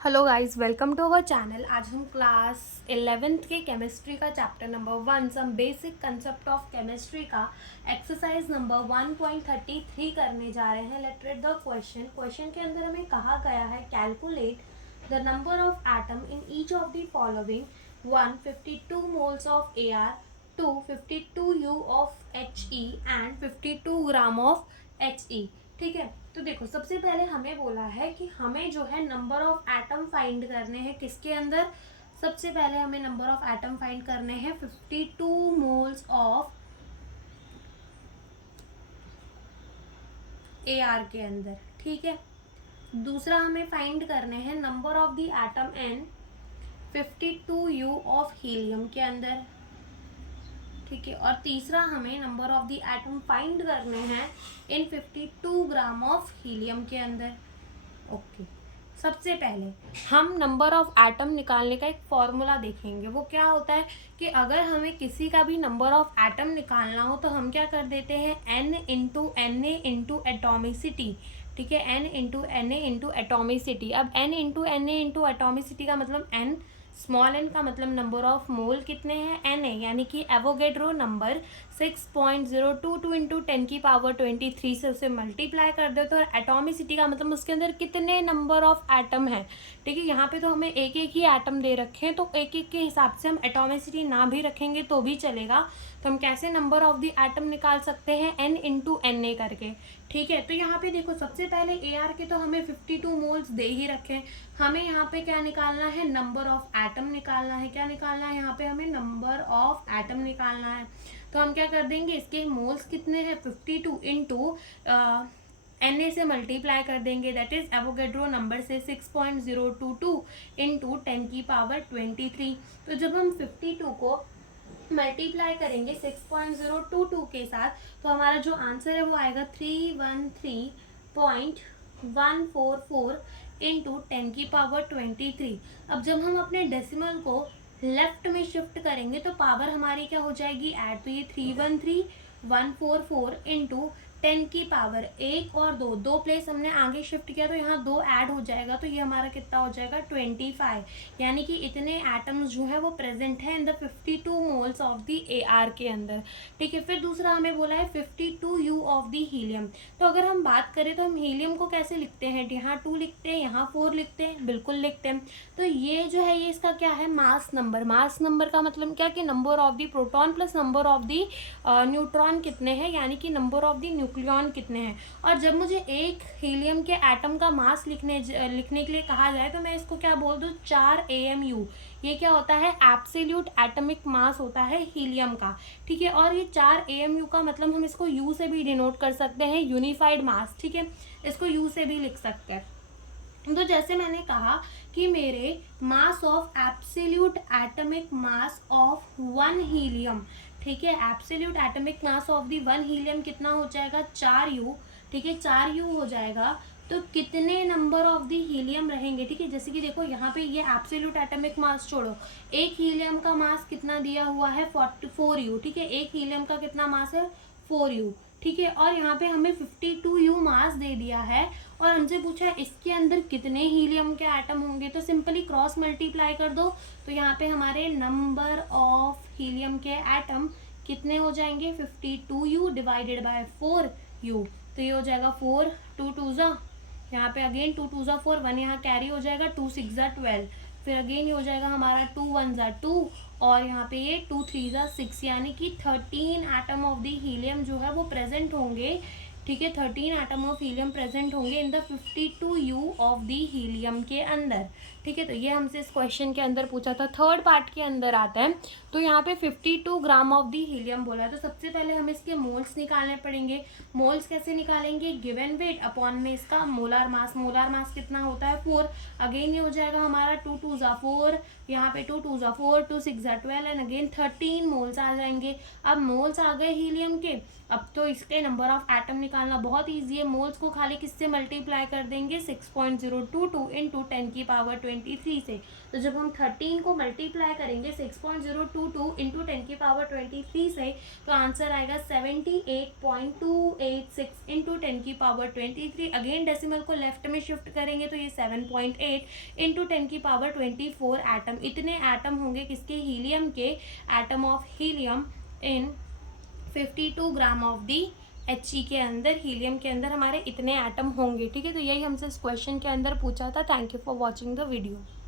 Hello guys, welcome to our channel. आज हम class 11th के केमिस्ट्री का chapter number 1 some basic concept of chemistry का exercise number 1.33 करने जा रहे हैं। लेट्स रीड द क्वेश्चन के अंदर हमें कहा गया है calculate the number of atom in each of the following 152 moles of AR, 2 52 you of HE and 52 gram of HE। ठीक है, तो देखो सबसे पहले हमें बोला है कि हमें जो है नंबर ऑफ एटम फाइंड करने हैं। किसके अंदर? सबसे पहले हमें नंबर ऑफ एटम फाइंड करने हैं 52 मोल्स ऑफ AR के अंदर। ठीक है, दूसरा हमें फाइंड करने हैं number of the atom in 52 you of helium के अंदर। ठीक है, और तीसरा हमें number of the atom find करने हैं इन 52 ग्राम ऑफ हीलियम के अंदर। ओके, सबसे पहले हम नंबर ऑफ एटम निकालने का एक फॉर्मूला देखेंगे। वो क्या होता है कि अगर हमें किसी का भी नंबर ऑफ एटम निकालना हो तो हम क्या कर देते हैं, n into N A into atomicity. ठीक है, n into N A into atomicity. अब n into N A into atomicity का मतलब n, स्मॉल n का मतलब नंबर ऑफ मोल कितने हैं, n है, यानी कि एवोगेड्रो नंबर 6.022 इंटू 10 की पावर 23 से उसे मल्टीप्लाई कर दो। तो एटॉमिसिटी का मतलब उसके अंदर कितने नंबर ऑफ एटम है। ठीक है, यहाँ पे तो हमें एक एक ही एटम दे रखे हैं, तो एक एक के हिसाब से हम एटॉमिसिटी ना भी रखेंगे तो भी चलेगा। तो हम कैसे नंबर ऑफ द एटम निकाल सकते हैं, n इंटू एन ए करके। ठीक है, तो यहाँ पे देखो सबसे पहले AR के तो हमें 52 मोल्स दे ही रखे हैं। हमें यहाँ पे क्या निकालना है, नंबर ऑफ एटम निकालना है। क्या निकालना है, यहाँ पे हमें नंबर ऑफ एटम निकालना है। तो हम क्या कर देंगे, इसके मोल्स कितने हैं 52 इंटू Na से मल्टीप्लाई कर देंगे, दैट इज एवोगेड्रो नंबर से 6.022 इंटू 10 की पावर 23। तो जब हम 52 को मल्टीप्लाई करेंगे 6.022 के साथ तो हमारा जो आंसर है वो आएगा 313.144 इंटू 10 की पावर 23। अब जब हम अपने डेसिमल को लेफ्ट में शिफ्ट करेंगे तो पावर हमारी क्या हो जाएगी, ऐड। तो ये 313.144 इंटू 10 की पावर, एक और दो, दो प्लेस हमने आगे शिफ्ट किया तो यहाँ दो ऐड हो जाएगा, तो ये हमारा कितना हो जाएगा 25। यानी कि इतने एटम्स जो है वो प्रेजेंट है in the 52 moles of the AR के अंदर। ठीक है, फिर दूसरा हमें बोला है 52 यू ऑफ द हीलियम। तो अगर हम बात करें तो हम हीलियम को कैसे लिखते हैं, यहाँ 2 लिखते हैं, यहाँ 4 लिखते हैं, बिल्कुल लिखते हैं। तो ये जो है ये इसका क्या है, मास नंबर। मास नंबर का मतलब क्या कि number of the proton plus number of the neutron कितने हैं, यानी कि नंबर ऑफ द न्यूक्लियॉन कितने हैं। और जब मुझे एक हीलियम के एटम का मास लिखने के लिए कहा जाए तो मैं इसको क्या बोल दूँ, 4 AMU। ये क्या होता है, एब्सोल्यूट एटॉमिक मास होता है हीलियम का। ठीक है, और ये 4 AMU का मतलब हम इसको U से भी डिनोट कर सकते हैं, यूनिफाइड मास। ठीक है, इसको U से भी लिख सकते हैं। तो जैसे मैंने कहा कि मेरे mass of absolute atomic mass of 1 helium. ठीक है, absolute atomic mass of the 1 helium कितना हो जाएगा, 4U। ठीक है, 4U हो जाएगा। तो कितने नंबर ऑफ द हीलियम रहेंगे। ठीक है, जैसे कि देखो यहाँ पे ये एब्सोल्यूट एटॉमिक मास छोड़ो, एक हीलियम का मास कितना दिया हुआ है 44U। ठीक है, एक हीलियम का कितना मास है 4U। ठीक है, और यहाँ पे हमें 52U मास दे दिया है और हमसे पूछा है इसके अंदर कितने हीलियम के एटम होंगे। तो सिंपली क्रॉस मल्टीप्लाई कर दो, तो यहाँ पे हमारे नंबर ऑफ हीलियम के एटम कितने हो जाएंगे, 52U डिवाइडेड बाय 4U। तो ये हो जाएगा 4 2 2 जा, यहाँ पे अगेन 2 2 जा 4, 1 यहाँ कैरी हो जाएगा, 2 6 जा 12, फिर अगेन ये हो जाएगा हमारा 2 1 जा 2, और यहाँ पे ये 2 3 जा 6, यानी कि 13 एटम ऑफ द हीलियम जो है वो प्रेजेंट होंगे। ठीक है, 13 एटम ऑफ हीलियम प्रेजेंट होंगे in the 52U of the helium के अंदर। ठीक है, तो ये हमसे इस क्वेश्चन के अंदर पूछा था। थर्ड पार्ट के अंदर आता है, तो यहाँ पे 52 ग्राम ऑफ द हीलियम बोला है। तो सबसे पहले हमें इसके मोल्स निकालने पड़ेंगे। मोल्स कैसे निकालेंगे, गिवन वेट अपॉन में इसका मोलार मास। मोलार मास कितना होता है 4। अगेन ये हो जाएगा हमारा 2 2 जा 4, यहाँ पे 2 2 जा 4, 2 6 जा 12, एंड अगेन 13 मोल्स आ जाएंगे। अब मोल्स आ गए हीलियम के, अब तो इसके नंबर ऑफ एटम निकाल निकालना बहुत ईजी है। मोल्स को खाली किससे मल्टीप्लाई कर देंगे, 6.022 इंटू 10⁻23 से। तो जब हम 13 को मल्टीप्लाई करेंगे 6.022 इंटू 10⁻23 से, तो आंसर आएगा 78.286 इंटू 10⁻23। अगेन डेसिमल को लेफ्ट में शिफ्ट करेंगे तो ये 7.8 इंटू 10⁻24 एटम। इतने एटम होंगे किसके, हीलियम के, atom of helium in 52 gram of the He के अंदर, हीलियम के अंदर हमारे इतने एटम होंगे। ठीक है, तो यही हमसे इस क्वेश्चन के अंदर पूछा था। Thank you for watching the video.